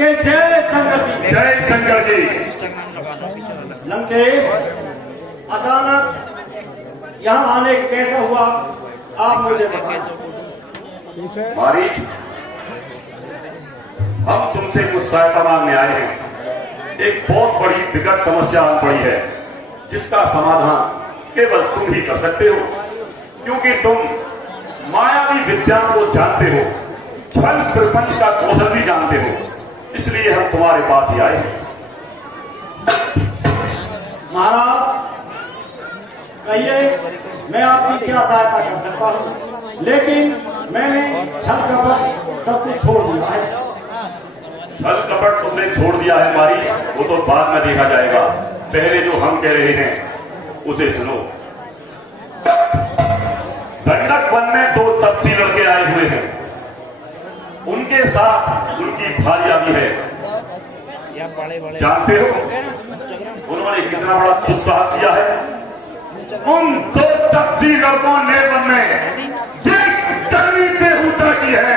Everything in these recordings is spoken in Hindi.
लंकेश जय शंकर की। जय शंकर की। लंकेश, अचानक यहाँ आने कैसा हुआ आप मुझे बताएं। मारीच, हम तुमसे कुछ सहायता मांगने आए हैं। एक बहुत बड़ी विकट समस्या आ पड़ी है जिसका समाधान केवल तुम ही कर सकते हो, क्योंकि तुम मायावी विद्या को जानते हो, छल प्रपंच का कौशल भी जानते हो, इसलिए हम तुम्हारे पास ही आए हैं। महाराज कहिए, मैं आपकी क्या सहायता कर सकता हूँ, लेकिन मैंने छल कपट सब कुछ छोड़ दिया है। छल कपट तुमने छोड़ दिया है मारीच, वो तो बाद में देखा जाएगा। पहले जो हम कह रहे हैं उसे सुनो। दंडक वन में 2 तपसी लड़के आए हुए हैं, उनके साथ उनकी भार्या भी है। जानते हो उन्होंने कितना बड़ा दुस्साहस किया है? उन 2 तपसी लड़कों ने वन में ये करनी बेहुदा की है,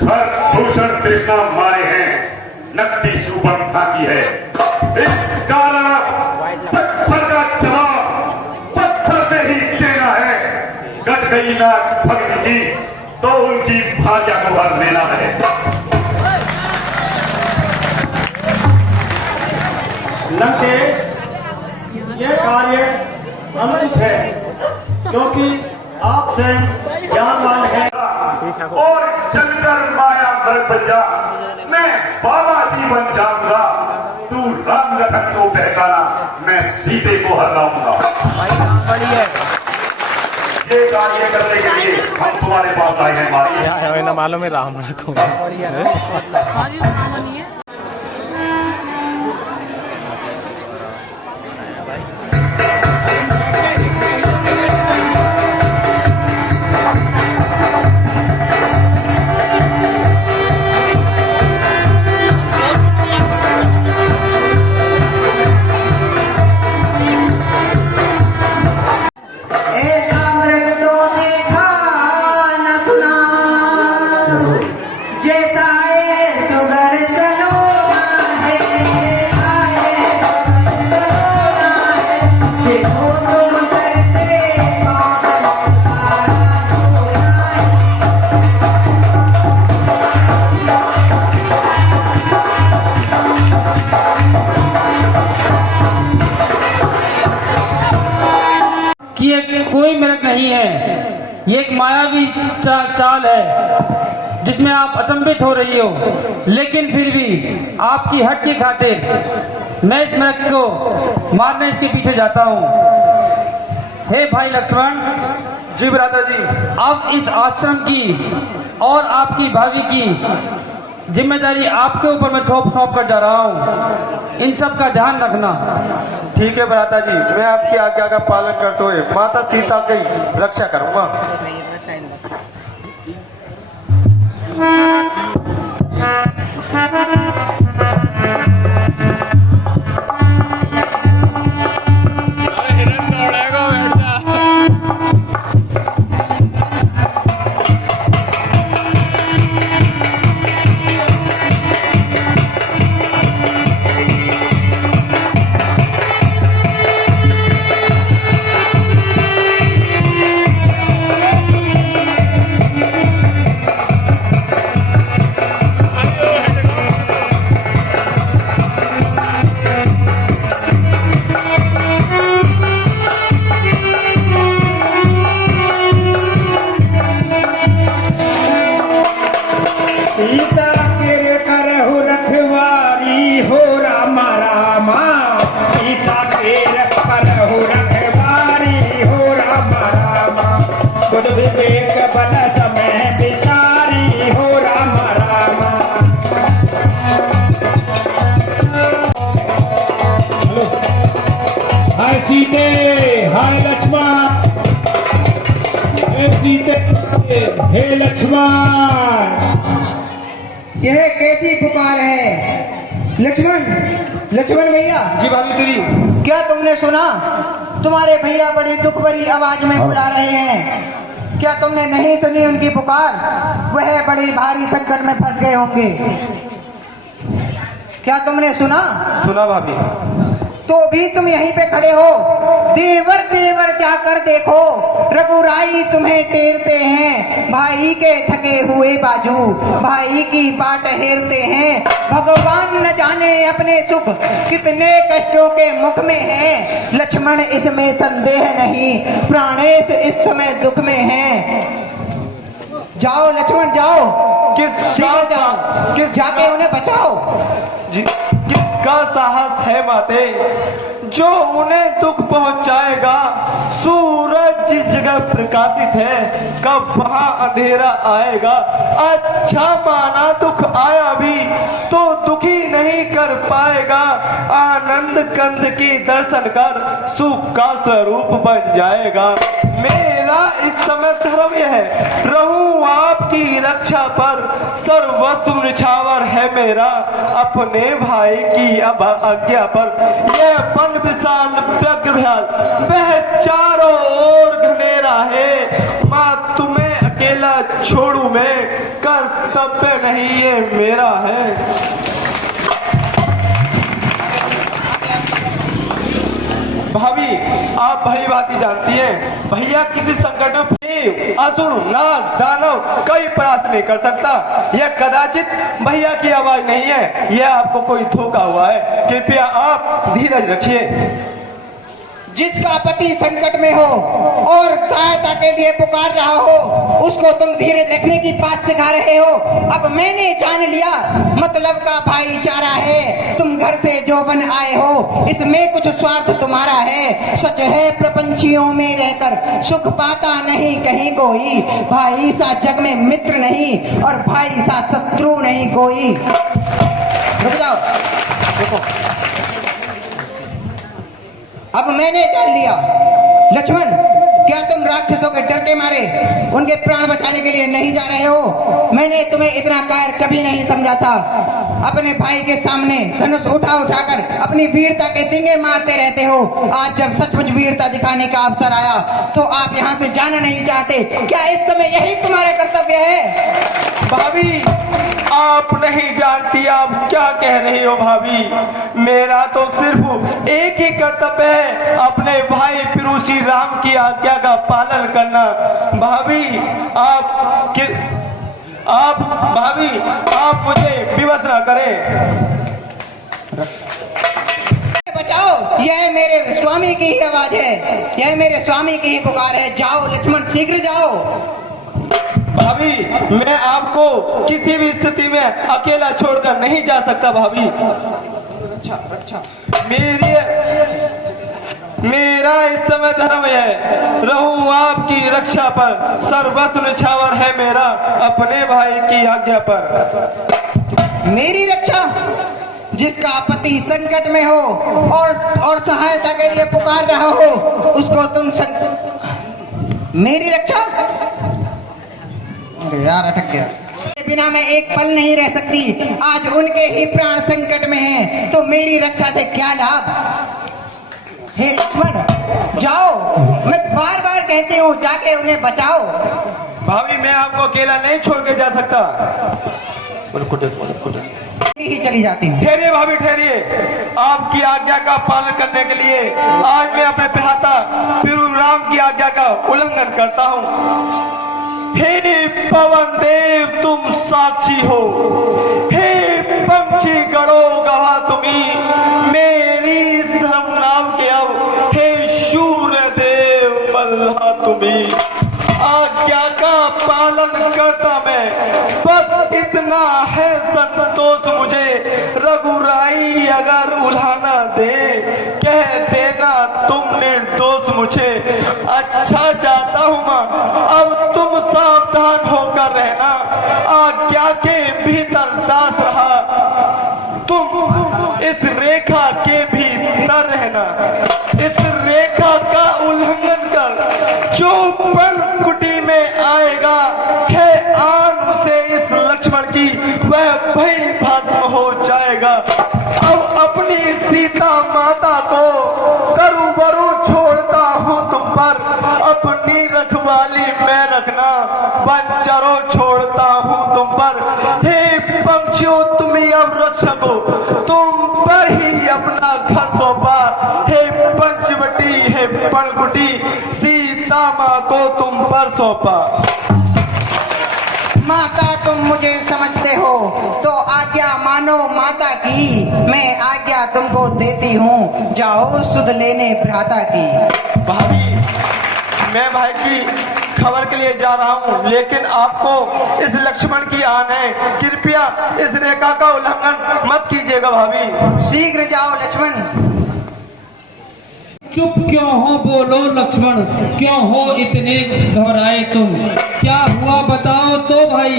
घर भूषण तृष्णा मारे हैं, नकदी सुपंथा की है। इस कारण पत्थर का जवाब पत्थर से ही देना है। कट गई नाक भगनी की तो उनकी भार्या को हर लेना है। लंकेश, यह कार्य अनुचित है, क्योंकि आप स्वयं ज्ञानवान हैं। और चलकर माया बन जा, मैं बाबा जी बन जाऊंगा। तू राम लखन को बहकाना, मैं सीते को हराऊंगा। ये कार्य करने के लिए हम तुम्हारे पास आए हैं मारी। ना मालूम है राम को। कोई मेरक नहीं है, ये एक मायावी चाल है जिसमें आप अचंभित हो रही हो, लेकिन फिर भी आपकी हट की खातिर मैं इस मेरक को मारने इसके पीछे जाता हूँ। हे भाई लक्ष्मण। जी भ्राता जी। अब इस आश्रम की और आपकी भावी की जिम्मेदारी आपके ऊपर मैं सौंप कर जा रहा हूँ। इन सब का ध्यान रखना। ठीक है भ्राता जी, मैं आपकी आज्ञा का पालन करते हुए माता सीता की रक्षा करूंगा। सीते, हाय लक्ष्मण, हे सीते, हे लक्ष्मण। यह कैसी पुकार है? लक्ष्मण भैया। जी भाभी, क्या तुमने सुना? तुम्हारे भैया बड़ी दुख भरी आवाज में बुला रहे हैं। क्या तुमने नहीं सुनी उनकी पुकार? वह बड़ी भारी संकट में फंस गए होंगे। क्या तुमने सुना? सुना भाभी। तो भी तुम यहीं पे खड़े हो? देवर देवर जाकर देखो, रघुराई तुम्हें टेरते हैं। भाई के थके हुए बाजू भाई की बाट हेरते हैं। भगवान न जाने अपने सुख कितने कष्टों के मुख में हैं। लक्ष्मण इसमें संदेह नहीं, प्राणेश इस समय दुख में हैं। जाओ लक्ष्मण जाओ, शीघ्र जाओ, जाके उन्हें बचाओ। किसका साहस है माते जो उन्हें दुख पहुंचाएगा? सूरज जिस जगह प्रकाशित है, कब वहां अंधेरा आएगा? अच्छा माना दुख आया भी तो दुखी नहीं कर पाएगा। आनंद कंद की दर्शन कर सुख का स्वरूप बन जाएगा। मेरा इस समय धर्म यह है, रहूं आपकी रक्षा पर, सर्वस्व निछावर है मेरा अपने भाई की अब आज्ञा पर। यह वन विशाल व्यग्र भयाल वह चारों ओर घनेरा है। माँ तुम्हें अकेला छोड़ू मैं, कर्तव्य नहीं ये मेरा है। भाभी आप भली बात ही जानती हैं, भैया किसी संकट में असुर नाग दानव कोई परास्त नहीं कर सकता। यह कदाचित भैया की आवाज नहीं है, यह आपको कोई धोखा हुआ है। कृपया आप धीरज रखिए। जिसका पति संकट में हो और सहायता के लिए पुकार रहा हो, उसको तुम धीरज रखने की बात सिखा रहे हो। अब मैंने जान लिया मतलब का भाईचारा है। तुम घर से जो बन आए हो, इसमें कुछ स्वार्थ तुम्हारा है। सच है प्रपंचियों में रहकर सुख पाता नहीं कहीं कोई। भाई सा जग में मित्र नहीं और भाई सा शत्रु नहीं कोई। रुक जाओ, रुको। अब मैंने जान लिया लक्ष्मण, क्या तुम राक्षसों के डर के मारे उनके प्राण बचाने के लिए नहीं जा रहे हो? मैंने तुम्हें इतना कायर कभी नहीं समझा था। अपने भाई के सामने धनुष उठा उठाकर अपनी वीरता के दिंगे मारते रहते हो। आज जब सचमुच वीरता दिखाने का अवसर आया तो आप यहाँ से जाना नहीं चाहते। क्या इस समय यही तुम्हारा कर्तव्य है? भाभी आप नहीं जानती आप क्या कह रही हो। भाभी मेरा तो सिर्फ एक ही कर्तव्य है, अपने भाई पिरूसी राम की आज्ञा का पालन करना। भाभी भाभी आप मुझे विवश ना करें। बचाओ, यह मेरे स्वामी की ही आवाज है, यह मेरे स्वामी की ही पुकार है। जाओ लक्ष्मण, शीघ्र जाओ। भाभी मैं आपको किसी भी स्थिति में अकेला छोड़कर नहीं जा सकता। भाभी रक्षा रक्षा मेरा इस समय धर्म है, रहूं आपकी रक्षा पर, सर्वस्व निछावर है मेरा अपने भाई की आज्ञा पर। मेरी रक्षा? जिसका पति संकट में हो और सहायता के लिए पुकार रहा हो, उसको तुम मेरी रक्षा? अरे यार अटक गया। बिना मैं एक पल नहीं रह सकती। आज उनके ही प्राण संकट में हैं, तो मेरी रक्षा से क्या लाभ? हे लक्ष्मण जाओ, मैं बार बार कहती हूँ जाके उन्हें बचाओ। भाभी मैं आपको अकेला नहीं छोड़ के जा सकता। ही चली जाती हूँ। ठहरिए भाभी ठहरिए, आपकी आज्ञा का पालन करने के लिए आज मैं अपने भ्राता पिरू राम की आज्ञा का उल्लंघन करता हूँ। हे पवन देव तुम साक्षी हो, हे पंछी गणो गवाह तुम्ही मेरी इस धर्म नाम के अब, हे सूर्य देव मल्हा तुम्ही। आज्ञा का पालन करता मैं, बस इतना है संतोष मुझे। रघुराई अगर उल्हाना दे, कह देना तुम निर्दोष मुझे। अच्छा चाहता हूँ माँ, अब तुम सावधान होकर रहना। आज्ञा के भीतर दास रहा, तुम इस रेखा के भीतर रहना। इस रेखा का उल्लंघन कर जो पण कुटी में आएगा, है आन उसे इस लक्ष्मण की, वह भई भस्म हो जाएगा। अब अपनी सीता माता को करूबरू छोड़ता हूँ तुम पर, अपनी रखवाली मैं रखना, बंचरों छोड़ता हूँ तुम पर। हे पंछियों तुम ही अब रक्षक हो, तुम पर ही अपना घर सौंपा। हे पंचवटी, हे पणकुटी, सीता माँ को तुम पर सौंपा। माता तुम मुझे समझते हो तो आज्ञा मानो माता की, मैं आज्ञा तुमको देती हूँ, जाओ सुध लेने भ्राता की। भाभी, मैं भाई की खबर के लिए जा रहा हूँ, लेकिन आपको इस लक्ष्मण की आन है, कृपया इस रेखा का उल्लंघन मत कीजिएगा भाभी। शीघ्र जाओ लक्ष्मण। चुप क्यों हो बोलो लक्ष्मण, क्यों हो इतने घबराए तुम? क्या हुआ बताओ तो भाई,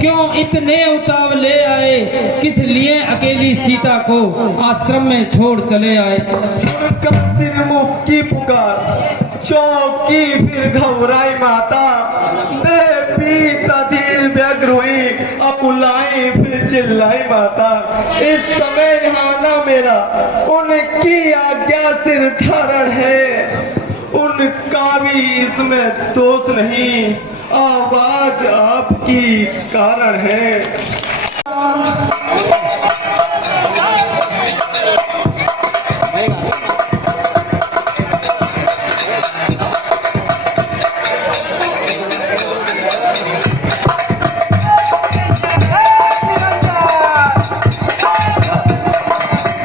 क्यों इतने उतावले आए? किस लिए अकेली सीता को आश्रम में छोड़ चले आए? सुनकर सिरमुख की पुकार चौकी फिर घबराई माता, बेबी तधीर व्यग्र हुई, अकुलाई फिर चिल्लाई माता। इस समय यहाँ ना मेरा उनकी आज्ञा सिर धारण है, उनका भी इसमें दोष नहीं, आवाज आपकी कारण है।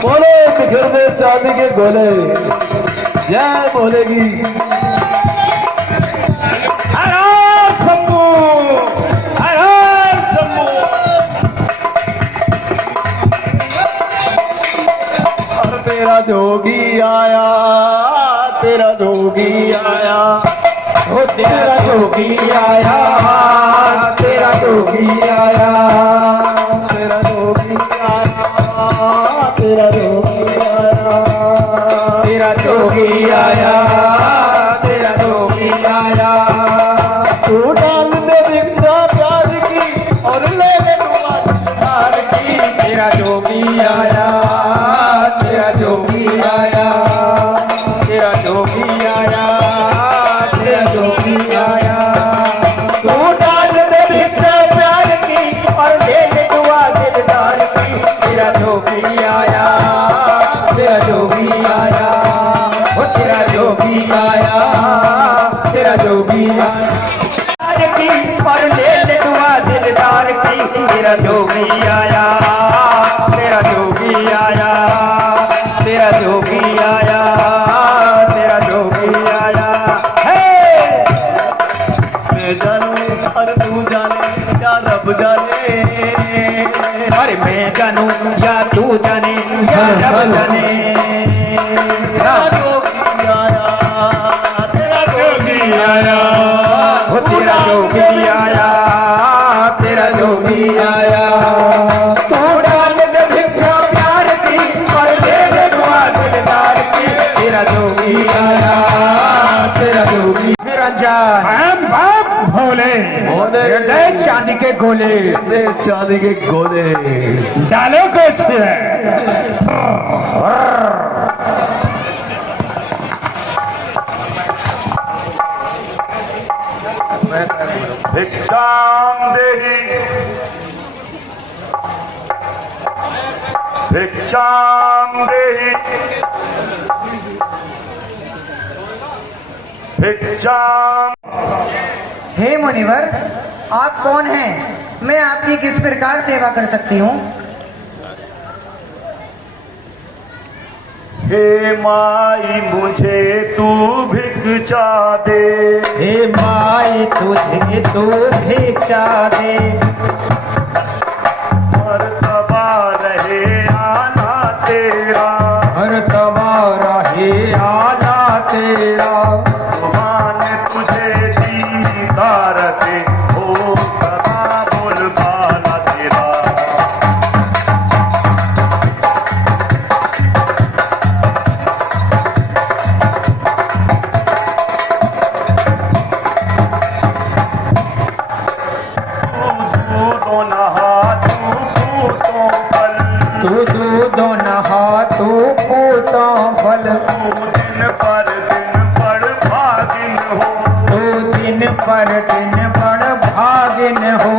बोले बिखर में चांदी के गोले, जय बोलेगी। हर हर शंभू, हर हर शंभू। और तेरा जोगी आया, तेरा जोगी आया, ओ तेरा जोगी आया, तेरा जोगी आया, तेरा जोगी आया, तेरा जोगी आया, तेरा जोगी आया, तेरा जोगी आया। तू डाल दे भिक्षा प्यार की और ले ले प्यार की। तेरा जोगी आया, तेरा जोगी आया, तेरा जोगी आया, तेरा जोगी आया। तू डाल दे भिक्षा प्यार की और ले ले दुआ दिलदार की। तेरा जोगी आया, तेरा जोगी आया, ओ तेरा जोगी आया, तेरा जोगी आया की और ले ले दुआ दिलदार की। तेरा जोगी आया, तेरा जोगी आया, तेरा जोगी आया, तेरा जोगी आया। हे मैं जानू और तू जाने, या रब जाने, अरे मैं जानू या तू जाने, या रब जाने। तेरा जोगी आया, तेरा जोगी आया, ओ तेरा जोगी आया, तेरा जोगी आया। तू डाल दे भिक्षा प्यार की और ले ले दुआ दिलदार की। तेरा जोगी आया, तेरा जोगी। निरंजन हम बाप भोले, भोले दे चांदी के गोले, दे चांदी के गोले, डालो कुछ। भिक्षां देहि, भिक्षां देहि, भिक्षां। हे मुनिवर, आप कौन हैं? मैं आपकी किस प्रकार सेवा कर सकती हूँ? हे माई मुझे तू भिक्षा दे, हे माई तुझे तू भिक्षा दे, मर्तबा रहे आना तेरा, मर्तबा रहे आना तेरा। भगवान तुझे दीदार से हो सदा बोलबाला तेरा। तू दूधो नहा तू पूतो फल, तू दिन पर बड़ भागिन हो, तू दिन पर दिन बड़ भागिन हो।